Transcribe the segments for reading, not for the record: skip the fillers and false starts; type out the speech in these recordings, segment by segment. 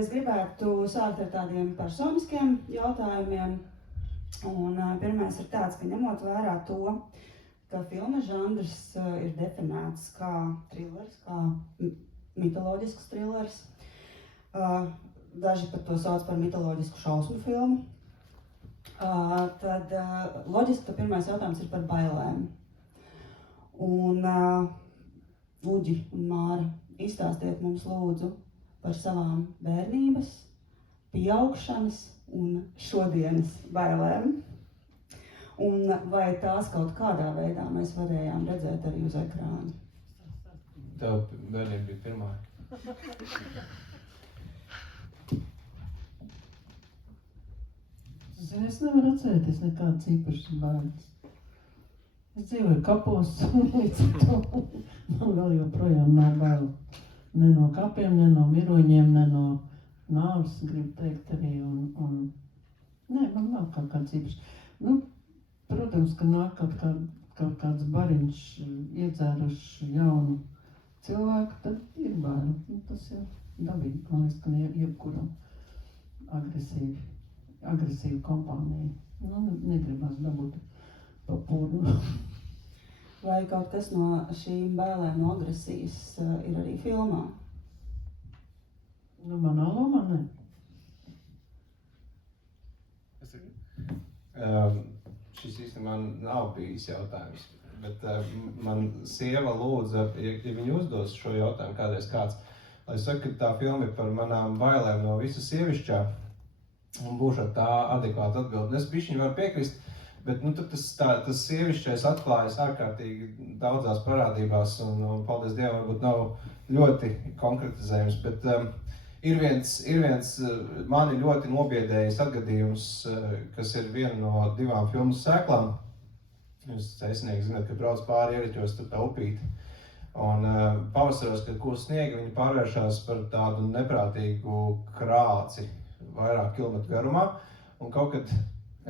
Es gribētu sākt ar tādiem personiskiem jautājumiem, un pirmais ir tāds, ka ņemot vērā to, ka filma žanrs ir definēts kā trilers, kā mitoloģisks trilers. Daži pat to sauc par mitoloģisku šausmu filmu. Tad loģiski, ka pirmais jautājums ir par bailēm. Un Uģi un Māra, izstāstiet mums lūdzu par savām bērnības, pieaugšanas un šodienas bailēm. Un vai tās kaut kādā veidā mēs varējām redzēt arī uz ekrāna? Tev bērnība bija pirmā. Zini, es nevaru atcerēties nekādas īpašas bailes. Es dzīvoju kapos, līdz to man vēl joprojām nav baila. Ne no kapiem, ne no miroņiem, ne no nāves, gribu teikt arī. Nē, man nav kaut kāds īpašs. Nu, protams, ka nāk kaut kāds bariņš iedzēruši jaunu cilvēku, tad ir baila. Tas ir dabīgi, man liekas, ka jebkuram agresīva kompānija. Nu, negribas dabūt pa pūru. Vai kaut kas no šīm bailēm, no agresijas ir arī filmā? Nu, manā lomā, ne. Šis īstenībā nav bijis jautājums, bet man sieva lūdza, ja viņa uzdos šo jautājumu kādreiz kāds, lai saka, ka tā filma ir par manām bailēm no visa sievišķā, un būšu ar tā adekvātu atbildi. Es bišķiņu varu piekrist, bet nu, tas sievišķais atklājas ārkārtīgi daudzās parādībās, un paldies Dievam, varbūt nav ļoti konkretizējums, bet ir viens mani ļoti nobiedējis atgadījums, kas ir viena no 2 filmu sēklām. Jūs ceļnieki zināt, ka brauc pāri ieriķos tur tā upīti. Un pavasaros, kad kūst sniegi, viņi pārvēršās par tādu neprātīgu krāci vairāk kilometru garumā. Un kaut kad,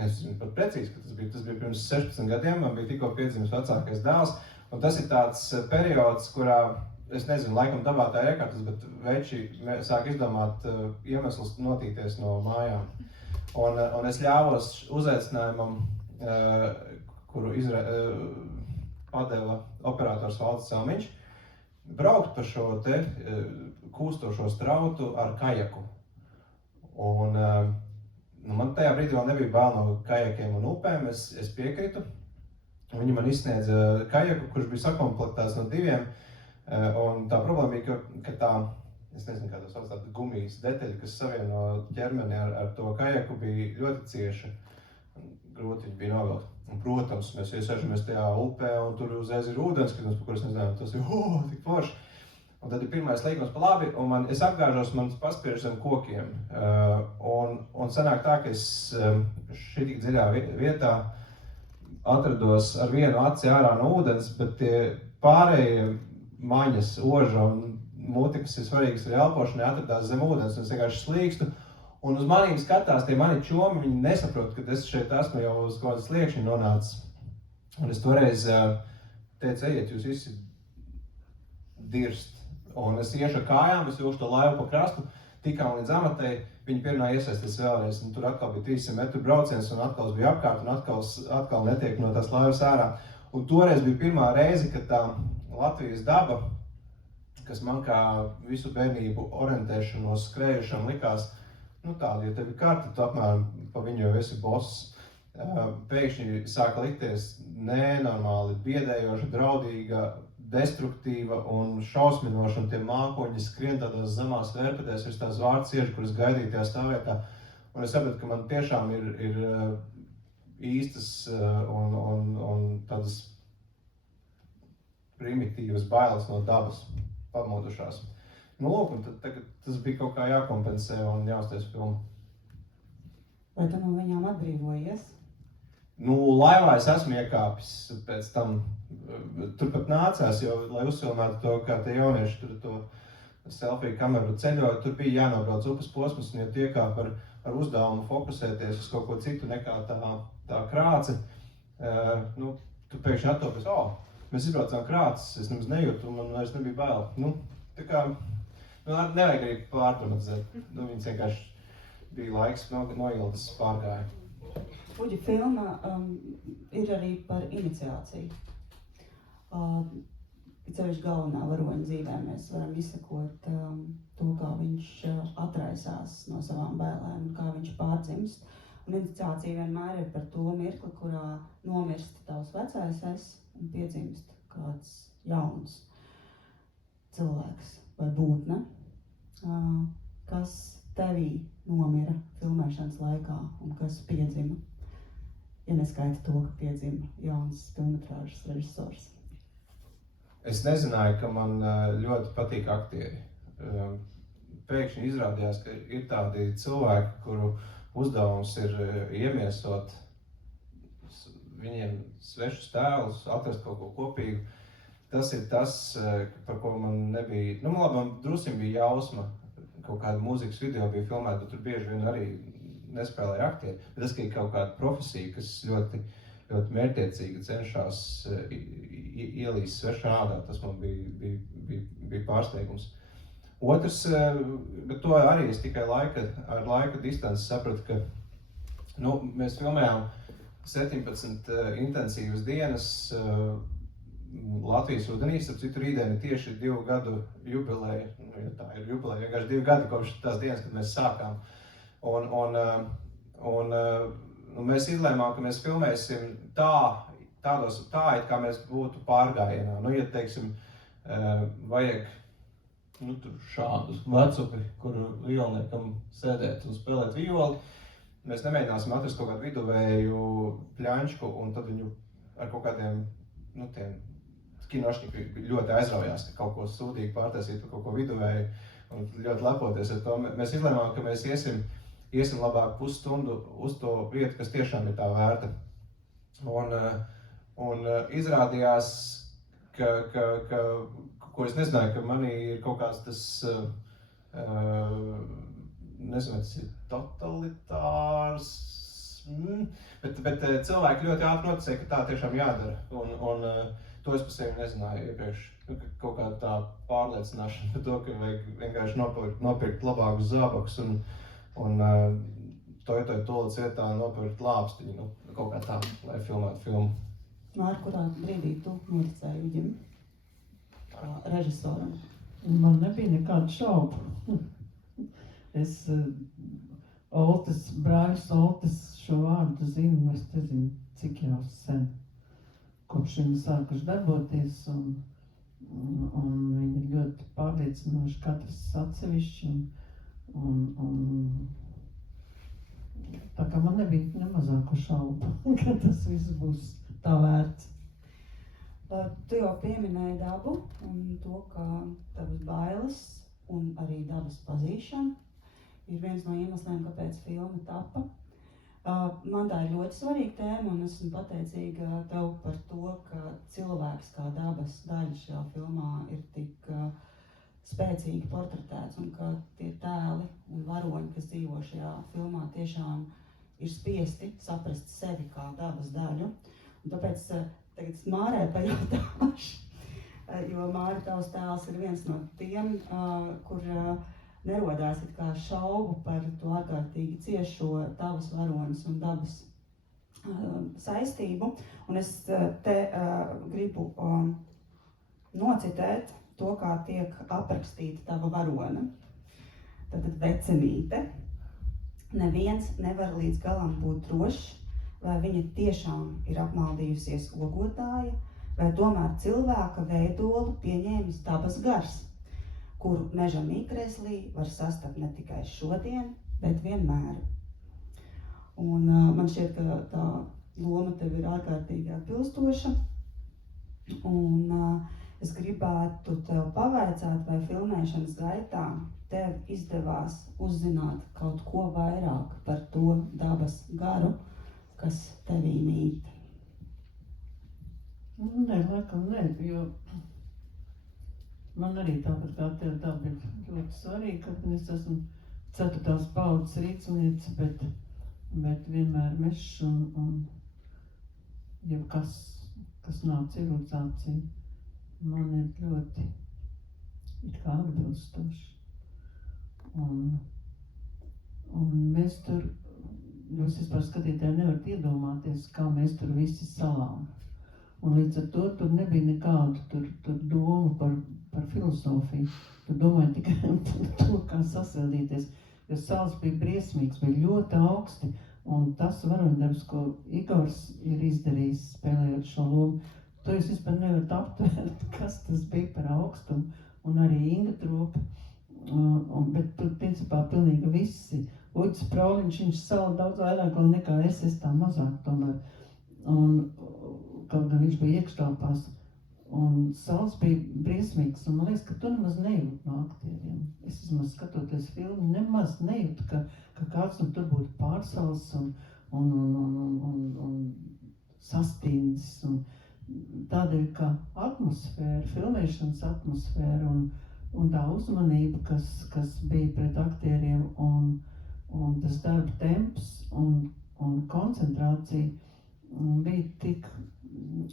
es zinu pat precīzi, ka tas bija pirms 16 gadiem, man bija tikko piedzimis vecākais dēls. Un tas ir tāds periods, kurā, es nezinu, laikam dabā tā ir iekārtas, bet veči sāk izdomāt iemeslus notīties no mājām. Un es ļāvos uzaicinājumam, kuru padeva operators Valds Celmiņš, braukt pa šo te kūstošo strautu ar kajaku. Un man tajā brīdī vēl nebija bail no kajakiem un upēm, es piekritu. Viņi man izsniedza kajaku, kurš bija sakomplektēts no 2. Un tā problēma bija, ka tā, es nezinu, kā tas sauc, tāda gumijas detaļa, kas savieno ķermeni ar to kajaku, bija ļoti cieša. Grūti viņi bija novilkt. Un, protams, mēs iesēžamies tajā upē, un tur uzreiz ir ūdens, par kuras nezinājām, tas ir, tik forši. Un tad ir pirmais līkums pa labi, un es apgāžos, man paspiež zem kokiem. Un sanāk tā, ka es šī tik dziļā vietā atrados ar vienu aci ārā no ūdens, bet tie pārējie maņas, oža un muti, kas ir svarīgas arī elpošanai, atradās zem ūdens, un es vienkārši slīkstu. Un uz manīm skatās tie mani čomi, viņi nesaprot, ka es šeit esmu jau uz kādas sliekšņa nonācis. Un es toreiz teicu, ejiet, jūs visi dirst. Un es iešu ar kājām, es vilkšu to laivu pa krastu, tikām līdz amatei, viņi pirmā iesaistās vēlreiz. Un tur atkal bija 300 metru brauciens, un atkal es biju apkārt, un atkal netiek no tās laivas ārā. Un toreiz bija pirmā reize, kad tā Latvijas daba, kas man kā visu bērnību orientēšanos skrējušam likās, nu tāda, ja tev ir karta, tu apmēram pa viņu jau esi boss, pēkšņi sāka likties nenormāli biedējoša, draudīga, destruktīva un šausminoša, un tie mākoņi skrien tādās zemās vērpetēs virs tās vārdsiežu, kuras gaidīja tajā stāvvietā. Un es sapratu, ka man tiešām ir īstas un tādas primitīvas bailes no dabas pamodušās. Nu, lūk, un tad tagad tas bija kaut kā jākompensē un jāuztais filmu. Vai tu no viņām atbrīvojies? Nu, laivā es esmu iekāpis pēc tam. Turpat nācās, jo, lai uzfilmētu to, kā tie jaunieši tur to selfiju kameru ceļoja, tur bija jānobrauc upes posms, un ja tu iekāp ar uzdevumu fokusēties uz kaut ko citu nekā tā krāce, nu, tu pēkšņi attopies, mēs izbraucām krāces, es nemaz nejūtu, un man vairs nebija bail. Nu, tā kā Nevajag arī pārdramatizēt. Viņas vienkārši bija laiks, noilgas pārgāja. Uģi, filma ir arī par iniciāciju. Ceļš galvenā varoņa dzīvē mēs varam izsekot to, kā viņš atraisās no savām bailēm un kā viņš pārdzimst. Un iniciācija vienmēr ir par to mirkli, kurā nomirst tavs vecais es un piedzimst kāds jauns cilvēks vai būtne, kas tevī nomira filmēšanas laikā un kas piedzima, ja neskaita to, ka piedzima jauns filmetrāžas režisors. Es nezināju, ka man ļoti patīk aktieri. Pēkšņi izrādījās, ka ir tādi cilvēki, kuru uzdevums ir iemiesot viņiem svešus tēlus, atrast kaut ko kopīgu. Tas ir tas, par ko man nebija, man drusim bija jausma, kaut kāda mūzikas video bija filmēta, bet tur bieži vien arī nespēlēja aktieri. Bet tas, ka ir kaut kāda profesija, kas ļoti mērķtiecīgi cenšas ielīst svešā ādā, tas man bija pārsteigums. Otrs, bet to arī es tikai ar laika distanci sapratu, ka mēs filmējām 17 intensīvas dienas Latvijas ūdenīs, ap citu rītdien ir tieši 2 gadu jubileja, ja tā ir jubileja, vienkārši 2 gadi kopš tās dienas, kad mēs sākām. Un mēs izlēmām, ka mēs filmēsim tā, it kā mēs būtu pārgājienā. Ja, teiksim, vajag tur šādu vecupi, kuru violniekam sēdēt un spēlēt violi, mēs nemēģināsim atrast kaut kādu viduvēju pļaņčku, un tad viņu ar kaut kādiem, tiem kinošņi ļoti aizraujās, ka kaut ko sūdīgi pārtaisīt par kaut ko viduvēju, un ļoti lepoties ar to. Mēs izlēmām, ka mēs iesim labāk pusstundu uz to vietu, kas tiešām ir tā vērta. Un izrādījās, ko es nezināju, ka manī ir kaut kāds tas, nezinu, tas ir totalitārs, bet cilvēki ļoti ātri noticēja, ka tā tiešām jādara. Un to es par sevi nezināju iepriekš. Kaut kāda tā pārliecināšana par to, ka vajag vienkārši nopirkt labākus zābakus un tolīdz vietā nopirkt lāpstiņu, kaut kā tā, lai filmētu filmu. Māri, kurā brīdī tu noticēji Uģim, kā režisoram? Man nebija nekādu šaubu. Es brāļus Oltes šo vārdu zinu, es nezinu, cik jau sen. Kopš viņi sākuši darboties, un viņi ir ļoti pārliecinoši katrs atsevišķi, un tā kā man nebija nemazāku šaubu, ka tas viss būs tā vērts. Tu jau pieminēji dabu un to, ka tavas bailes un arī dabas pazīšana ir viens no iemesliem, kāpēc filma tapa. Man tā ir ļoti svarīga tēma, un esmu pateicīga tev par to, ka cilvēks kā dabas daļa šajā filmā ir tik spēcīgi portretēts, un ka tie tēli un varoņi, kas dzīvo šajā filmā, tiešām ir spiesti saprast sevi kā dabas daļu. Un tāpēc tagad es Mārai pajautāšu, jo Māri, tavs tēls ir viens no tiem, kur nerodās it kā šaubu par to ārkārtīgi ciešo tavas varonas un dabas saistību. Un es te gribu nocitēt to, kā tiek aprakstīta tava varona. Tātad vecenīte. Neviens nevar līdz galam būt drošs, vai viņa tiešām ir apmaldījusies ogotāja, vai tomēr cilvēka veidolu pieņēmis dabas gars, kuru meža mīkreslī var sastapt ne tikai šodien, bet vienmēr. Un man šķiet, ka tā loma tev ir ārkārtīgi atbilstoša. Un es gribētu tev pavaicāt, vai filmēšanas gaitā tev izdevās uzzināt kaut ko vairāk par to dabas garu, kas tevī mīt. Nē, laikam nē, jo man arī tāpat kā tev daba ir ļoti svarīga, ka es esmu 4. paudzes rīcniece, bet vienmēr mežs un jau kas nav civilizācija, man ir ļoti it kā atbilstoši. Un mēs tur, jūs vispār skatītāji nevarat iedomāties, kā mēs tur visi salām. Un līdz ar to tur nebija nekādu tur domu par filozofiju. Tur domāju tikai par to, kā sasildīties. Jo sals bija briesmīgs, bija ļoti augsti. Un tas varoņdarbs, ko Igors ir izdarījis, spēlējot šo lomu, to jūs vispār nevarat aptvērt, kas tas bija par augstumu. Un arī Inga Tropa. Bet tur, principā, pilnīgi visi. Uģis Prauliņš, viņš sala daudz vairāk nekā es tā mazāk tomēr. Un kaut gan viņš bija iekštelpās. Un sals bija briesmīgs. Un man liekas, ka tu nemaz nejūt no aktieriem. Es vismaz skatoties filmu, nemaz nejūt, ka kāds nu tur būtu pārsals un sastīnis. Un tādēļ, ka atmosfēra, filmēšanas atmosfēra un tā uzmanība, kas bija pret aktieriem un tas darba temps un koncentrācija bija tik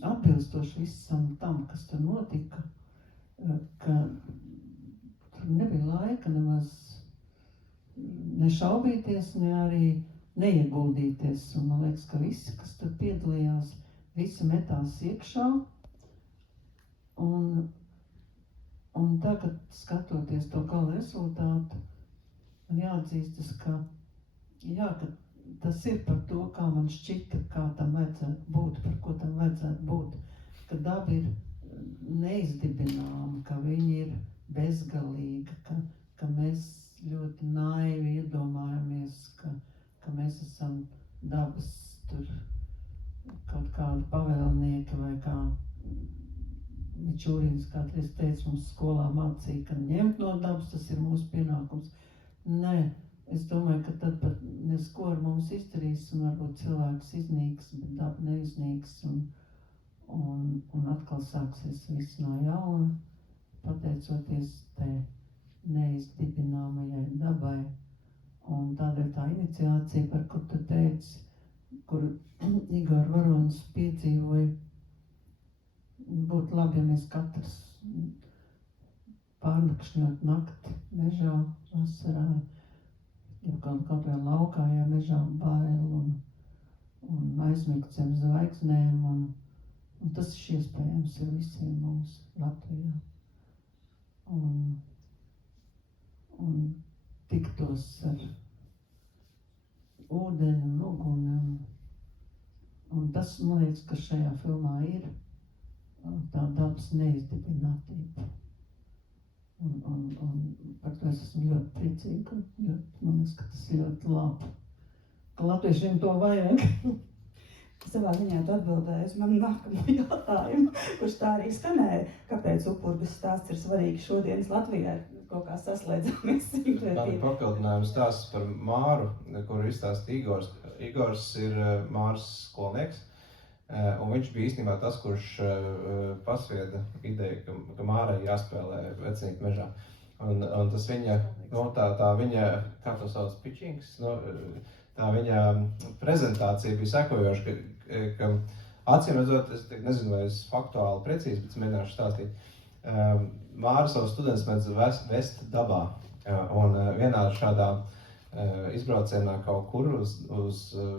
atbilstoši visam tam, kas tur notika, ka tur nebija laika nemaz nešaubīties, ne arī neieguldīties. Un man liekas, ka visi, kas tur piedalījās, visi metās iekšā. Un tagad, skatoties to gala rezultātu, man jāatzīstas, ka tas ir par to, kā man šķita, kā tam vajadzētu būt, par ko tam vajadzētu būt. Ka daba ir neizdibināma, ka viņa ir bezgalīga, ka mēs ļoti naivi iedomājamies, ka mēs esam dabas tur kaut kādi pavēlnieki vai kā Mičūrins kādreiz teica, mums skolā mācīja, ka ņemt no dabas, tas ir mūsu pienākums. Nē, es domāju, ka tad pat nesko ar mums izdarīs un varbūt cilvēks iznīks, bet daba neiznīks un atkal sāksies viss no jauna, pateicoties tai neizdibināmajai dabai. Un tādēļ tā iniciācija, par kur tu teici, kur Igor Varonis piedzīvoja, būtu labi, ja mēs katrs pārnakšņot nakti mežā, vasarā, ja kaut vai laukā, ja mežā bail un aizmigt zem zvaigznēm, un tas ir iespējams ir visiem mums Latvijā. Un tiktos ar ūdeni un uguni, un tas, man liekas, ka šajā filmā ir tā dabas neizdibinātība. Un par to es esmu ļoti priecīga. Man liekas, ka tas ir ļoti labi. Ka latviešiem to vajag. Savā ziņā tu atbildēji uz manu nākamo jautājumu, kurš tā arī skanēja. Kāpēc Upurgas stāsts ir svarīgi šodienas Latvijā? Kaut kā saslēdzāmies. Tāda papildinājuma stāsts par Māru, kuru izstāstīja Igors. Igors ir Māras skolnieks. Un viņš bija īstenībā tas, kurš pasvieda ideju, ka Mārai jāspēlē vecnīku mežā. Un tas viņa, tā viņa, kā to sauc, pitchings, tā viņa prezentācija bija sekojoša, ka acīm redzot, es nezinu, vai es faktuāli precīzi, bet es mēģināšu stāstīt. Māra savus studentus mēdz vest dabā, un vienā šādā izbraucienā kaut kur uz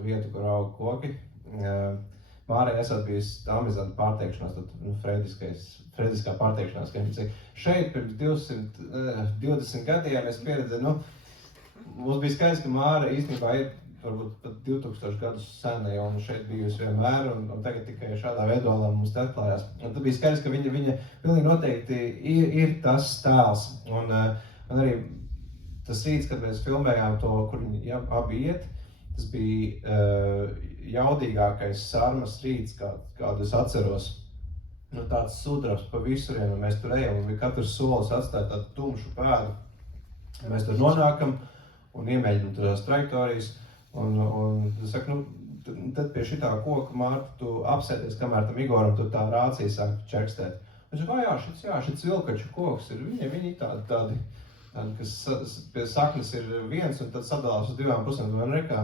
vietu, kur aug koki, Mārai esot bijusi amizanta pārteikšanās, frediskā pārteikšanās, ka viņa saka, šeit pirms 220 gadiem es pieredzēju, mums bija skaidrs, ka Māra īstenībā ir varbūt pat 2000 gadus sena, un šeit bijusi vienmēr, un tagad tikai šādā veidolā mums te atklājās. Un tad bija skaidrs, ka viņa pilnīgi noteikti ir tas tēls, un arī tas rīts, kad mēs filmējām to, kur viņi abi iet, tas bija jaudīgākais sarmas rīts, kādu es atceros. Tāds sudrabs pa visuriem, un mēs tur ejam, un katrs solis atstāja tādu tumšu pēdu. Mēs tur nonākam un iemēģinam tās trajektorijas, un saku, tad pie šitā koka, Mārta, tu apsēties, kamēr tam Igoram tu tā rācija sāk čerkstēt. Es saku, šits vilkaču koks ir, viņi tādi, kas pie saknes ir viens, un tad sadalās uz divām pusēm, un rekā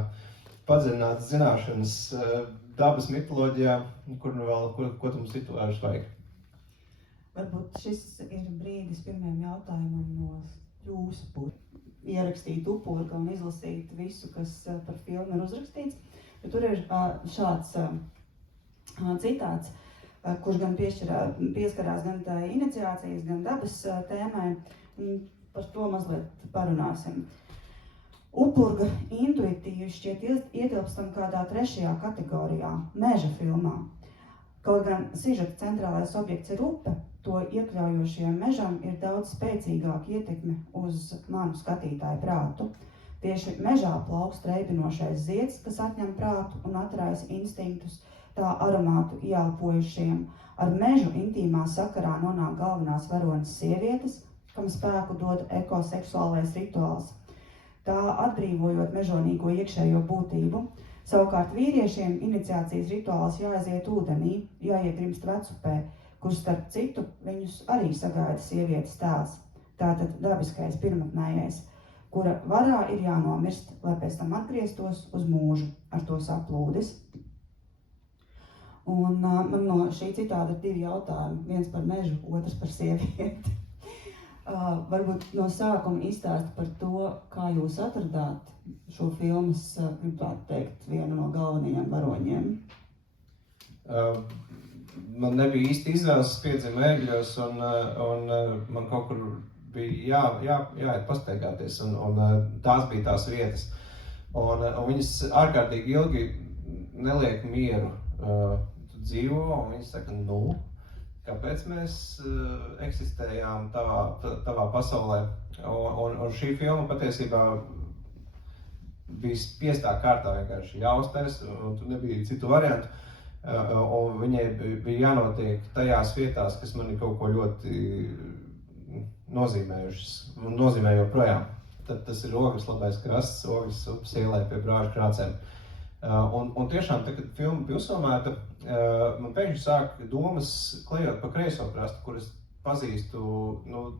padziļinātas zināšanas dabas mitoloģijā, ko tu mums citu vairs vajag. Varbūt šis ir brīdis pirmajam jautājumam no jūsu puses. ierakstīt Upurga un izlasīt visu, kas par filmu ir uzrakstīts. Bet tur ir šāds citāts, kurš gan pieskarās gan tā iniciācijas, gan dabas tēmai. Par to mazliet parunāsim. Upurga intuitīvi šķiet ietilpstam kādā 3. kategorijā, meža filmā. Kaut gan sižeta centrālais objekts ir upe, to iekļaujošajam mežam ir daudz spēcīgāka ietekme uz manu skatītāju prātu. Tieši mežā plaukst reibinošais zieds, kas atņem prātu un atraisa instinktus tā aromātu ieelpojušiem. Ar mežu intīmā sakarā nonāk galvenās varonas sievietes, kam spēku dod ekoseksuālais rituāls. Tā atbrīvojot mežonīgo iekšējo būtību. Savukārt vīriešiem iniciācijas rituāls jāaiziet ūdenī, jāiegrimst vecupē, kur starp citu viņus arī sagaida sievietes tēls. Tātad dabiskais pirmatnējais, kura varā ir jānomirst, lai pēc tam atgrieztos uz mūžu, ar to saplūdis. Un man no šī citāda ir 2 jautājumi, viens par mežu, otrs par sievieti. Varbūt no sākuma izstāst par to, kā jūs atradāt šo filmas, gribētu teikt, vienu no galvenajiem varoņiem. Man nebija īsti izvēles, piedzimu Ēgļos, un man kaut kur bija jāiet pastaigāties, un tās bija tās vietas. Un viņas ārkārtīgi ilgi neliek mieru. Tu dzīvo, un viņas saka, kāpēc mēs eksistējām tavā pasaulē. Un šī filma patiesībā bija spiestā kārtā vienkārši jāuztais, un tur nebija citu variantu. Un viņai bija jānotiek tajās vietās, kas mani kaut ko ļoti nozīmējušas, un nozīmē joprojām. Tad tas ir Ogres labais krasts, Ogres upes ielē pie Brāžu krācēm. Un tiešām, kad filma bija uzfilmēta, man pēkšņi sāk domas klejot pa kreiso krastu, kuras pazīstu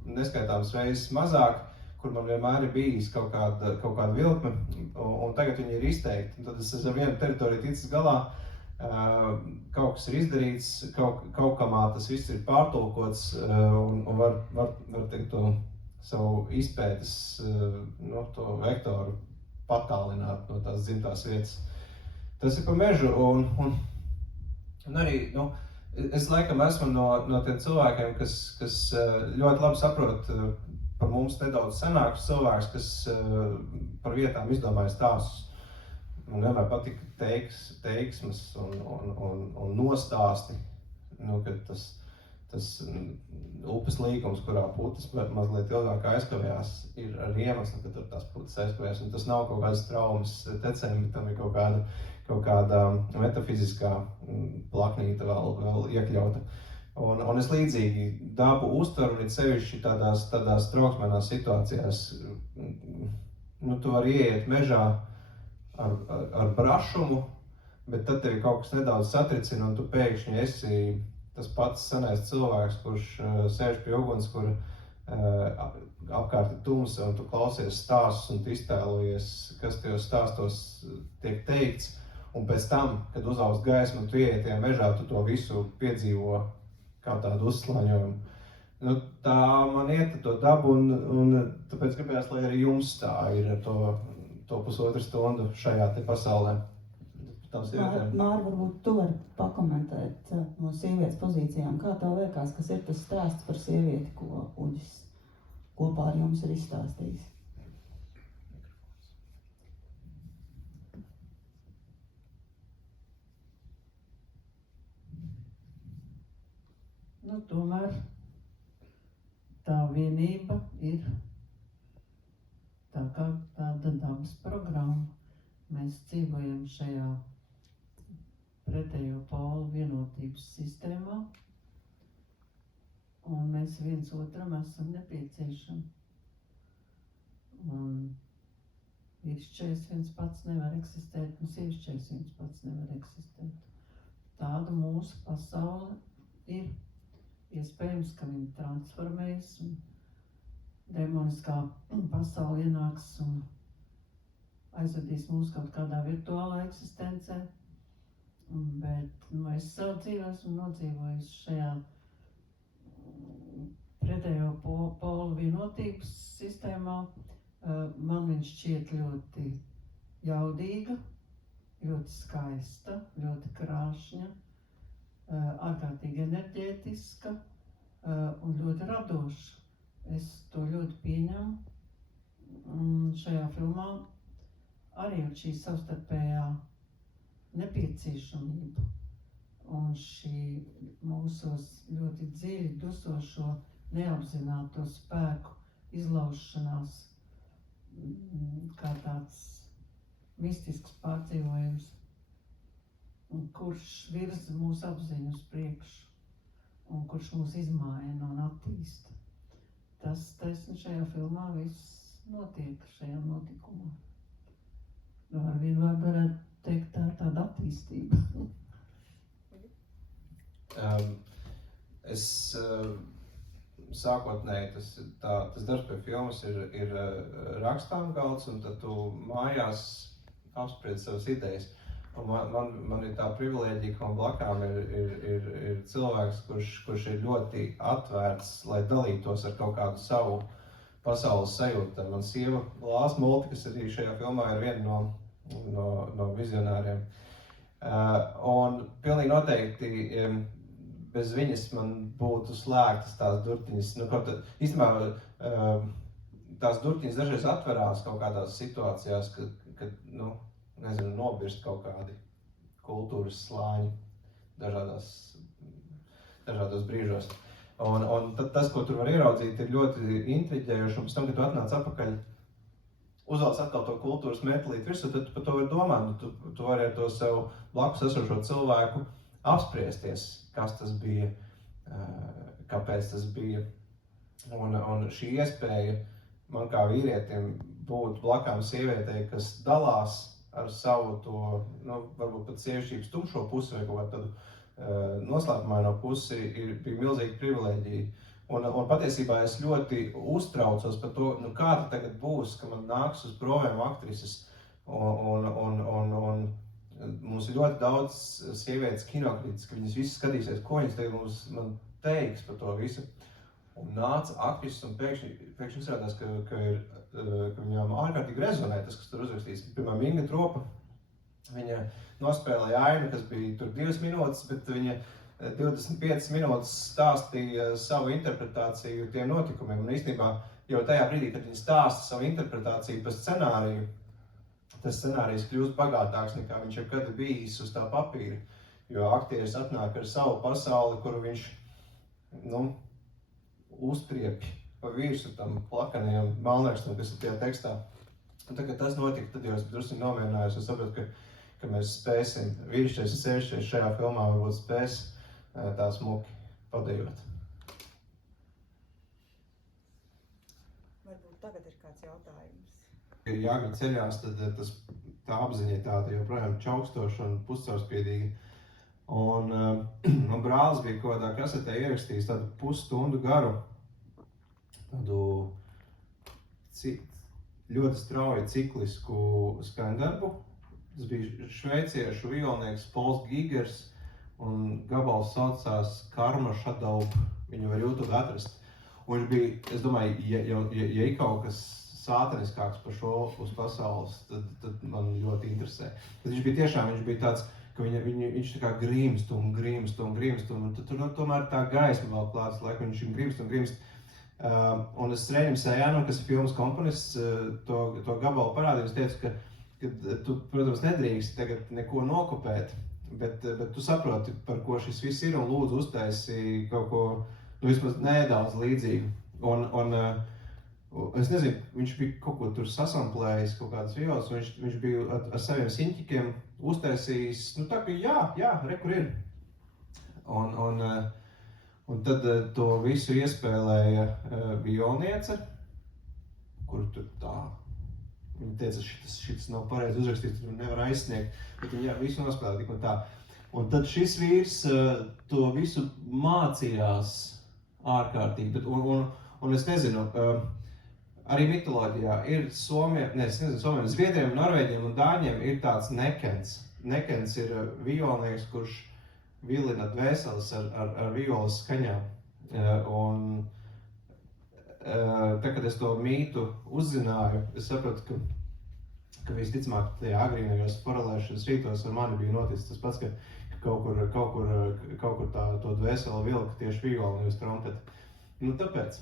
neskaitāmas reizes mazāk, kur man vienmēr ir bijis kaut kāda vilkme, un tagad viņi ir izteikti. Tad es ar vienu teritoriju ticis galā, kaut kas ir izdarīts, kaut kamā tas viss ir pārtulkots, un var teikt to savu izpētes, to vektoru patālināt no tās dzimtās vietas. Tas ir par mežu, un arī, es laikam esmu no tiem cilvēkiem, kas ļoti labi saprot par mums nedaudz senākus cilvēkus, kas par vietām izdomāja stāstus. Man vienmēr patika teiksmes un nostāsti, kad tas upes līkums, kurā putas mazliet ilgāk aizkavējās, ir ar iemeslu, ka tur tās putas aizkavējās, un tas nav kaut kādas traumas tecēm, bet tam ir kaut kāda metafiziskā plaknīta vēl iekļauta. Un es līdzīgi dabu uztveru, un it sevišķi tādās trauksmēnās situācijās. Tu vari ieiet mežā ar brašumu, bet tad tevi kaut kas nedaudz satricina, un tu pēkšņi esi tas pats senais cilvēks, kurš sēž pie uguns, kur apkārt ir tumsa, un tu klausies stāstus un tu iztēlojies, kas tajos stāstos tiek teikts. Un pēc tam, kad uzaust gaismu, tu ieiet tajā mežā, tu to visu piedzīvo kā tādu uzslaņojumu. Tā man iet to dabu, un tāpēc gribējās, lai arī jums tā ir ar to pusotru stundu šajā te pasaulē. Māra, varbūt tu vari pakomentēt no sievietes pozīcijām. Kā tev liekas, kas ir tas stāsts par sievieti, ko Uģis kopā ar jums ir izstāstījis? Tomēr tā vienība ir tā kā tāda dabas programma. Mēs dzīvojam šajā pretējo polu vienotības sistēmā, un mēs viens otram esam nepieciešami. Un vīrišķais viens pats nevar eksistēt, un sievišķais viens pats nevar eksistēt. Tāda mūsu pasaule ir. Iespējams, ka viņi transformējas un demoniskā pasaule ienāks un aizvedīs mūs kaut kādā virtuālā eksistencē. Bet es savu dzīvi esmu nodzīvojis šajā pretējo polu vienotības sistēmā Man viņš šķiet ļoti jaudīga, ļoti skaista, ļoti krāšņa, ārkārtīgi enerģētiska un ļoti radoša. Es to ļoti pieņemu. Šajā filmā arī ir šī savstarpējā nepieciešamība un šī mūsos ļoti dziļi dusošo neapzināto spēku izlaušanās kā tāds mistisks pārdzīvojums, kurš virza mūsu apziņu uz priekšu un kurš mūs izmaina un attīsta. Tas taisni šajā filmā viss notiek šajā notikumā. Ar vienu vārdu varētu teikt, tā ir tāda attīstība. Sākotnēji tas darbs pie filmas ir rakstām galds, un tad tu mājās apspried savas idejas. Un man ir tā privilēģija, ka man blakām ir cilvēks, kurš ir ļoti atvērts, lai dalītos ar kaut kādu savu pasaules sajūtu. Man sieva Lāsa Multi, kas arī šajā filmā ir viena no vizionāriem. Un pilnīgi noteikti bez viņas man būtu slēgtas tās durtiņas. Īstenībā tās durtiņas dažreiz atverās kaut kādās situācijās, kad nobirst kaut kādi kultūras slāņi dažādos brīžos. Un tad tas, ko tur var ieraudzīt, ir ļoti intriģējoši, un pēc tam, kad tu atnāc atpakaļ, uzvelc atkal to kultūras metlīti virsū, tad tu par to vari domāt, tu vari ar to sev blakus esošo cilvēku apspriesties, kas tas bija, kāpēc tas bija. Un šī iespēja man kā vīrietim būt blakām sievietei, kas dalās ar savu to, varbūt pat sievišķības tumšo pusi vai kaut tādu noslēpumaino pusi, bija milzīga privilēģija. Un patiesībā es ļoti uztraucos par to, kāda tagad būs, ka man nāks uz provēm aktrises. Un mums ir ļoti daudz sievietes kinokritiķis, ka viņas visas skatīsies, ko viņas tagad man teiks par to visu. Un nāca aktrises un pēkšņi izrādās, ka viņām ārkārtīgi rezonē tas, kas tur uzrakstīts. Piemēram, Inga Tropa, viņa nospēlēja Ainu, kas bija tur 2 minūtes, bet viņa 25 minūtes stāstīja savu interpretāciju tiem notikumiem. Un īstenībā jau tajā brīdī, kad viņa stāsta savu interpretāciju pa scenāriju, tas scenārijs kļūst bagātāks nekā viņš jebkad bijis uz tā papīra. Jo aktieris atnāk ar savu pasauli, kuru viņš, uztriepj pa virsu tam plakanajam melnrakstam, kas ir tajā tekstā. Un tad, kad tas notika, tad jau es drusku nomierinājos un sapratu, ka mēs spēsim, vīrišķais un sievišķais šajā filmā varbūt spēs tā smuki padejot. Varbūt tagad ir kāds jautājums. Ja jāgara ceļās, tad tā apziņa ir tāda joprojām čaukstoša un puscaurspīdīga. Un man brālis bija kaut kādā kasetē ierakstījis tādu pusstundu garu, tādu ļoti strauju ciklisku skaņdarbu. Tas bija šveiciešu violnieks Pols Gigers, un gabals saucās Karma Shadow, viņu var YouTube atrast. Un viņš bija, es domāju, ja ir kaut kas sātaniskāks par šo uz pasaules, tad man ļoti interesē. Bet viņš bija tāds, ka viņš tā kā grimst, un tad tur tomēr tā gaisma vēl klāts, laikam viņš grimst. Un es Reinim Sējānam, kas ir filmas komponists, to gabalu parādīju, es teicu, ka tu, protams, nedrīkst tagad neko nokopēt, bet tu saproti, par ko šis viss ir, un lūdzu uztaisi kaut ko, vismaz nedaudz līdzīgu. Un es nezinu, viņš bija kaut ko tur sasamplējis, kaut kādas violas, un viņš bija ar saviem siņķikiem uztaisījis, tā ka jā, re, kur ir. Un tad to visu iespēlēja violniece, kuru tur tā, viņa teica, šis nav pareizi uzrakstīts, tur nevar aizsniegt, bet viņa visu nospēlēja tik un tā. Un tad šis vīrs to visu mācījās ārkārtīgi, un es nezinu, arī mitoloģijā ir Zviedriem, Norvēģiem un Dāņiem ir tāds nekens. Nekens ir violnieks, kurš vilina dvēseles ar violas skaņām. Tā kad es to mītu uzzināju, es sapratu, ka visticamāk tajā agrīnajos paralēšanas rītos ar mani bija noticis tas pats, ka kaut kur to dvēseli vilka tieši viola, nevis trompeti. Nu, tāpēc.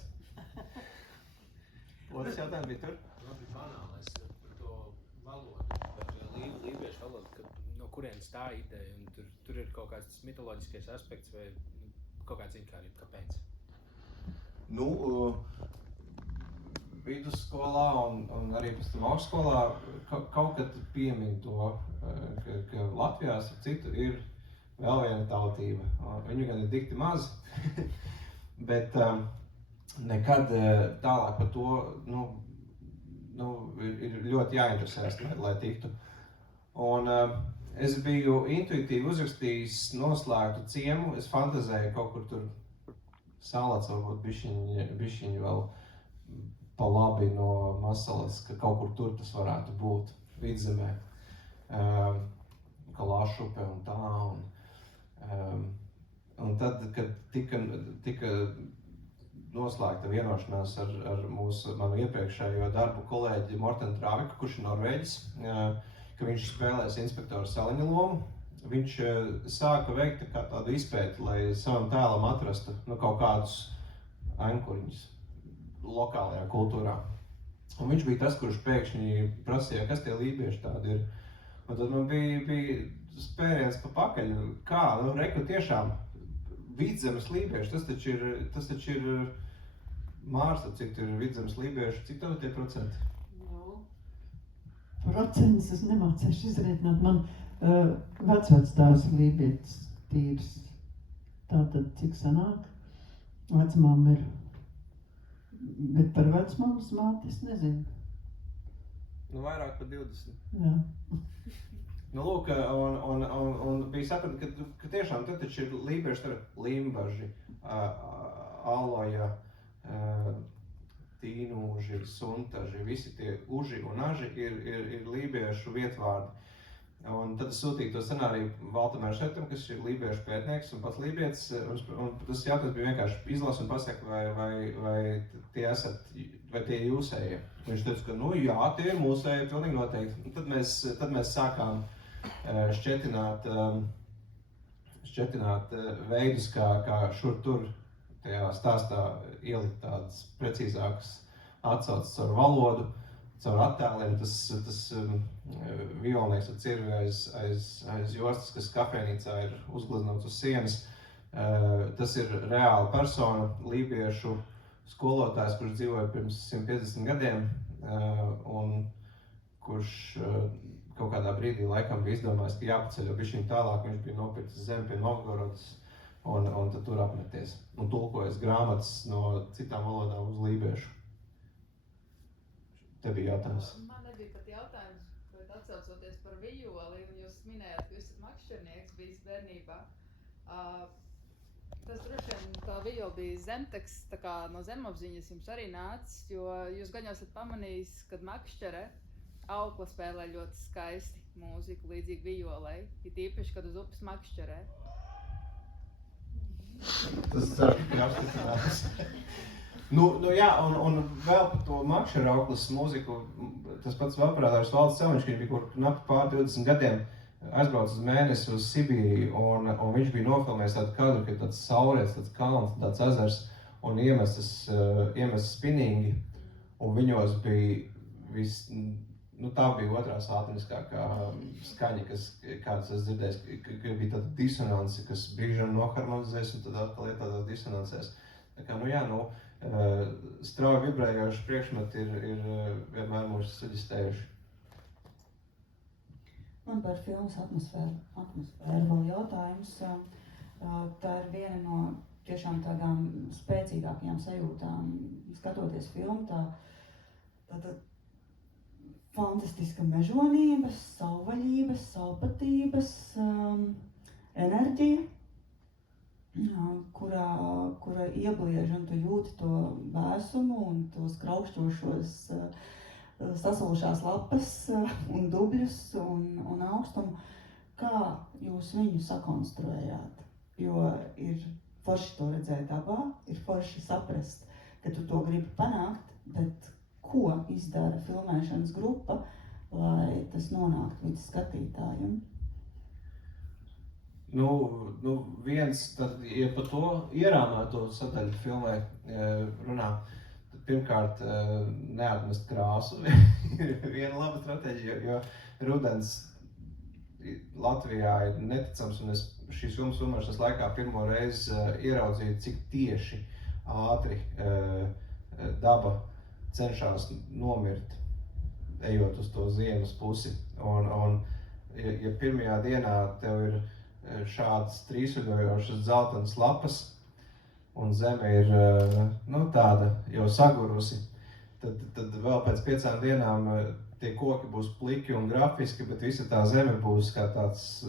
Otrs jautājums bija tur? Man bija banālais par to valodu, par lībiešu valodu, no kurienes tā ideja, un tur ir kaut kāds mitoloģiskais aspekts vai kaut kāds zinkārība, kāpēc? Nu, vidusskolā un arī pēc tam augstskolā kaut kad piemin to, ka Latvijā, starp citu, ir vēl viena tautība. Viņu gan ir dikti maz, bet nekad tālāk par to, ir ļoti jāinteresēs, lai tiktu. Un es biju intuitīvi uzrakstījis noslēgtu ciemu, es fantazēju kaut kur tur Salats, varbūt bišķiņu vēl pa labi no Masalas, ka kaut kur tur tas varētu būt Vidzemē, ka Lašupe un tā. Un tad, kad tika noslēgta vienošanās ar manu iepriekšējo darbu kolēģi Mortenu Traviku, kurš ir Norvēģis, ka viņš spēlēs inspektoru Saliņa lomu. Viņš sāka veikt tādu izpēti, lai savam tēlam atrastu kaut kādus ankuriņus lokālajā kultūrā. Un viņš bija tas, kurš pēkšņi prasīja, kas tie lībieši tādi ir. Un tad man bija spēriens pa pakaļ, kā, reku tiešām Vidzemes lībieši, tas taču ir Mārs, cik tur ir Vidzemes lībieši, cik tev tie procenti? Procentus es nemācēšu izrēķināt. Man vecvectēvs ir lībietis tīrs. Tātad, cik sanāk? Vecmāma ir. Bet par vecmāmas māti es nezinu. Nu, vairāk par 20. Jā. Nu, lūk, un bija saprata, ka tiešām tad taču ir lībieši, limbaži, aloja, tīnūži, suntaži, visi tie uži un aži ir lībiešu vietvārdi. Un tad es sūtīju to scenāriju Valtamēru Šetam, kas ir lībiešu pētnieks un pats lībietis, un tas jautājums bija vienkārši izlas un pasaka, vai tie esat, vai tie ir jūsējie. Viņš teica, ka jā, tie ir mūsējie, pilnīgi noteikti. Un tad mēs sākām šķetināt veidus, kā šur tur tajā stāstā ielikt tādas precīzākas atsauces ar valodu, caur attēliem. Tas violnieks ar cirvi aiz jostas, kas kafejnīcā ir uzgleznots uz sienas. Tas ir reāla persona, lībiešu skolotājs, kurš dzīvoja pirms 150 gadiem, un kurš kaut kādā brīdī laikam bija izdomājis, ka jāpaceļo bišķiņ tālāk. Viņš bija nopircis zemi pie Novgorodas un tad tur apmeties. Un tulkojas grāmatas no citām valodām uz lībiešu. Te bija jautājums. Man nebija pat jautājums, bet atsaucoties par vijoli, un jūs minējāt, ka jūs esat makšķernieks bijis bērnībā. Tas droši vien tā vijola bija zemteksts, tā kā no zemapziņas jums arī nācis, jo jūs gan jau esat pamanījis, kad makšķere aukla spēlē ļoti skaisti mūziku, līdzīgi vijolai, it īpaši, kad uz upes makšķerē. Tas ceru, ka apstiprinās. Nu jā, un vēl par to makšķerauklas mūziku, tas pats operātors Valds Celiņš, viņš bija kur knapi pār 20 gadiem, aizbraucis uz mēnesi uz Sibīriju, un viņš bija nofilmējis tādu kadru, ka tāds saulriets, tāds kalns, tāds ezers, un iemestas spinīgi, un viņos bija tā bija otrā sātiniskākā skaņa, kādas es dzirdējis, ka bija tāda disonanci, kas brīžam noharmonizēs, un tad atkal ietādās disonancēs. Tā kā, strauji vibrējoši priekšmeti ir vienmēr mūs suģistējuši. Man par filmas atmosfēru vēl jautājums. Tā ir viena no tiešām tādām spēcīgākajām sajūtām. Skatoties filmu, tāda fantastiska mežonības, savvaļības, savpatības enerģija, kura iebliež un tu jūti to vēsumu un tos kraukšķošos sasolušās lapas un dubļus un augstumu. Kā jūs viņu sakonstruējāt? Jo ir forši to redzēt dabā, ir forši saprast, ka tu to gribi panākt, bet ko izdara filmēšanas grupa, lai tas nonāktu līdz skatītājiem? Nu viens, tad, ja par to ierāmēto sadaļu filmē runā, tad pirmkārt neatmest krāsu. Viena laba stratēģija, jo rudens Latvijā ir neticams, un es šīs filmas filmēšanas laikā pirmo reizi ieraudzīju, cik tieši ātri daba cenšas nomirt, ejot uz to ziemas pusi. Un ja pirmajā dienā tev ir šādas trīsveļojošas dzeltenas lapas, un zeme ir tāda jau sagurusi, tad vēl pēc 5 dienām tie koki būs pliki un grafiski, bet visa tā zeme būs kā tāds,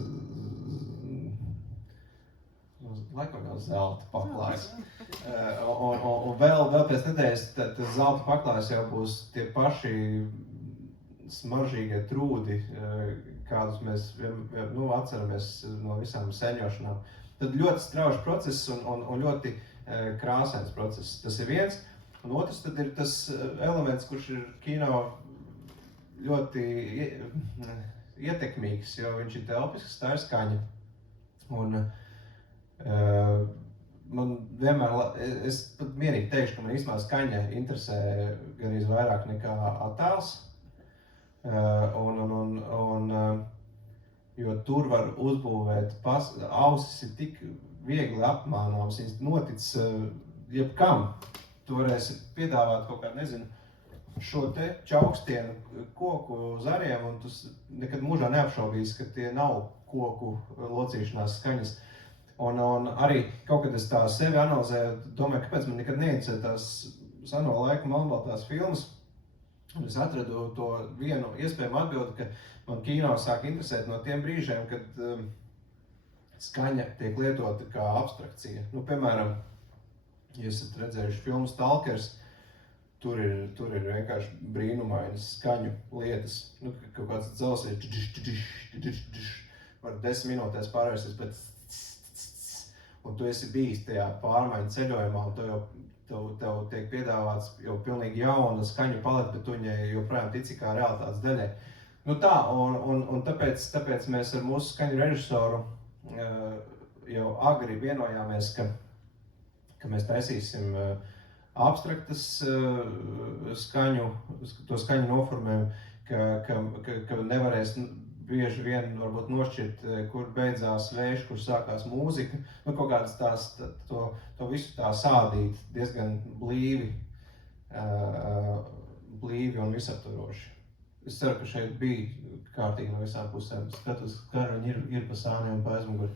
laikam jau zelta paklājs. Un vēl pēc nedēļas tas zelta paklājs jau būs tie paši smaržīgie trūdi, kādus mēs atceramies no visām seņošanām. Tad ļoti strauji process un ļoti krāsains process. Tas ir viens. Un otrs tad ir tas elements, kurš ir kino ļoti ietekmīgs, jo viņš ir telpisks, tā ir skaņa. Un man vienmēr, es pat mierīgi teikšu, ka man īstenībā skaņa interesē gan vairāk nekā attēls. Jo tur var uzbūvēt, ausis ir tik viegli apmānāms, viņas notic jebkam. Tu varēsi piedāvāt kaut kādu, nezinu, šo te čaukstienu koku zariem, un tu nekad mūžā neapšaubīsi, ka tie nav koku locīšanās skaņas. Un arī kaut kad es tā sevi analizēju, domāju, kāpēc man nekad neinteresē tās seno laiku melnbaltās filmas. Un es atradu to vienu iespējamu atbildi, ka man kino sāk interesēt no tiem brīžiem, kad skaņa tiek lietota kā abstrakcija. Piemēram, ja esat redzējuši filmu Stalkers, tur ir vienkārši brīnumainas skaņu lietas. Kaut kāds dzelzs var 10 minūtēs pārvērsties pēc un tu esi bijis tajā pārmaiņu ceļojumā, un tev tiek piedāvāts jau pilnīgi jauna skaņu palete, bet tu viņai joprojām tici kā realitātes daļai. Un tāpēc mēs ar mūsu skaņu režisoru jau agri vienojāmies, ka mēs taisīsim abstraktas to skaņu noformējumu, ka nevarēs bieži vien varbūt nošķirt, kur beidzās vējš, kur sākās mūzika. Kaut kādas to visu tā sādīt diezgan blīvi un visaptvaroši. Es ceru, ka šeit bija kārtīgi no visām pusēm. Skatos, ka viņi ir pa sāni un pa aizmuguri.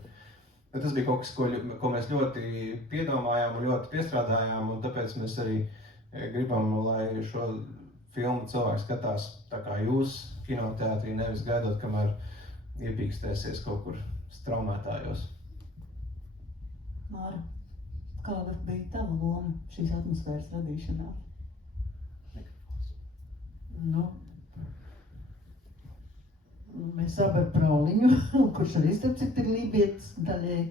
Bet tas bija kaut kas, ko mēs ļoti piedomājām un ļoti piestrādājām, un tāpēc mēs arī gribam, lai šo filmu cilvēki skatās tā kā jūs kinoteātrī, nevis gaidot, kamēr iepīkstēsies kaut kur straumētājos. Māra, kāda bija tava loma šīs atmosfēras radīšanā? Mēs abi ar Prauliņu, kurš arī starp citu ir lībietis daļai,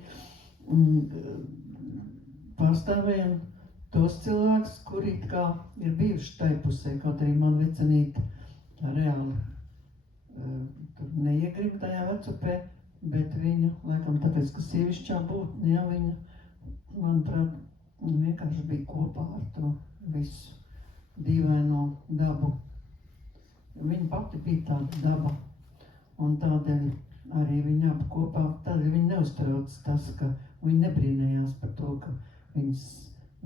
pārstāvējam tos cilvēkus, kuri kā ir bijuši tai pusē, kaut arī man vecenīte tā reāli tur neiegrib tajā vecupē, bet viņu, laikam tāpēc, ka sievišķā būtne, ja viņa, manuprāt, vienkārši bija kopā ar to visu dīvaino dabu. Viņa pati bija tāda daba, un tādēļ arī viņa abi kopā, tādēļ viņa neuztrauc tas, ka viņa nebrīnējās par to, ka viņas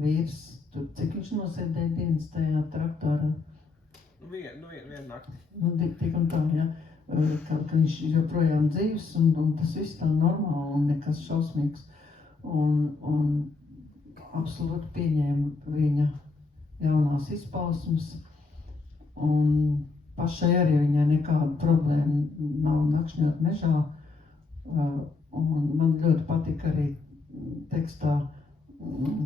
vīrs, tur cik viņš nosēdēja dienas tajā traktorā? Vienu nakti. Tik un tā, ja, ka viņš joprojām dzīves, un tas viss tā normāli un nekas šausmīgs. Un absolūti pieņēma viņa jaunās izpausmes, un pašai arī viņai nekāda problēma nav nakšņot mežā. Un man ļoti patika arī tekstā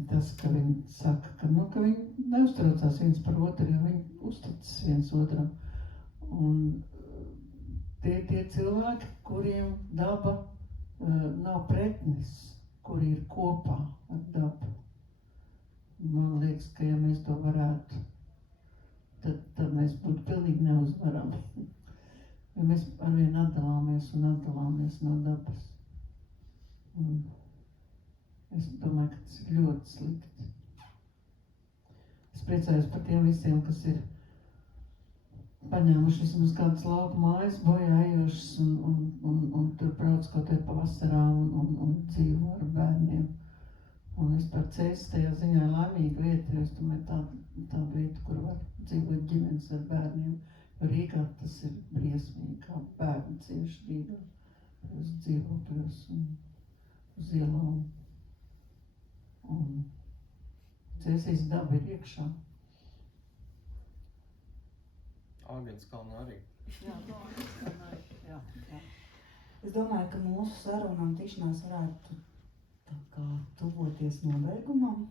tas, ka viņi saka, ka viņi neuztraucās viens par otru, jo viņi uzticas viens otram. Un tie cilvēki, kuriem daba nav pretnis, kuri ir kopā ar dabu. Man liekas, ka ja mēs to varētu tad mēs būtu pilnīgi neuzvarami. Jo mēs arvien atdalāmies no dabas. Un es domāju, ka tas ir ļoti slikti. Es priecājos par tiem visiem, kas ir paņēmuši vismaz kādas lauku mājas bojājošas un tur brauc kaut vai pavasarā un dzīvo ar bērniem. Un vispār Cēsis tajā ziņā ir laimīga vieta, jo es domāju, tā vieta, kur var dzīvot ģimenes ar bērniem. Jo Rīgā tas ir briesmīgi, kā bērni cieši Rīgā, uz dzīvokļos un uz ielām. Un Cēsīs daba ir iekšā. Āgenskalna arī. Jā. Es domāju, ka mūsu saruna un tikšanās varētu tā kā tuvoties nobeigumam.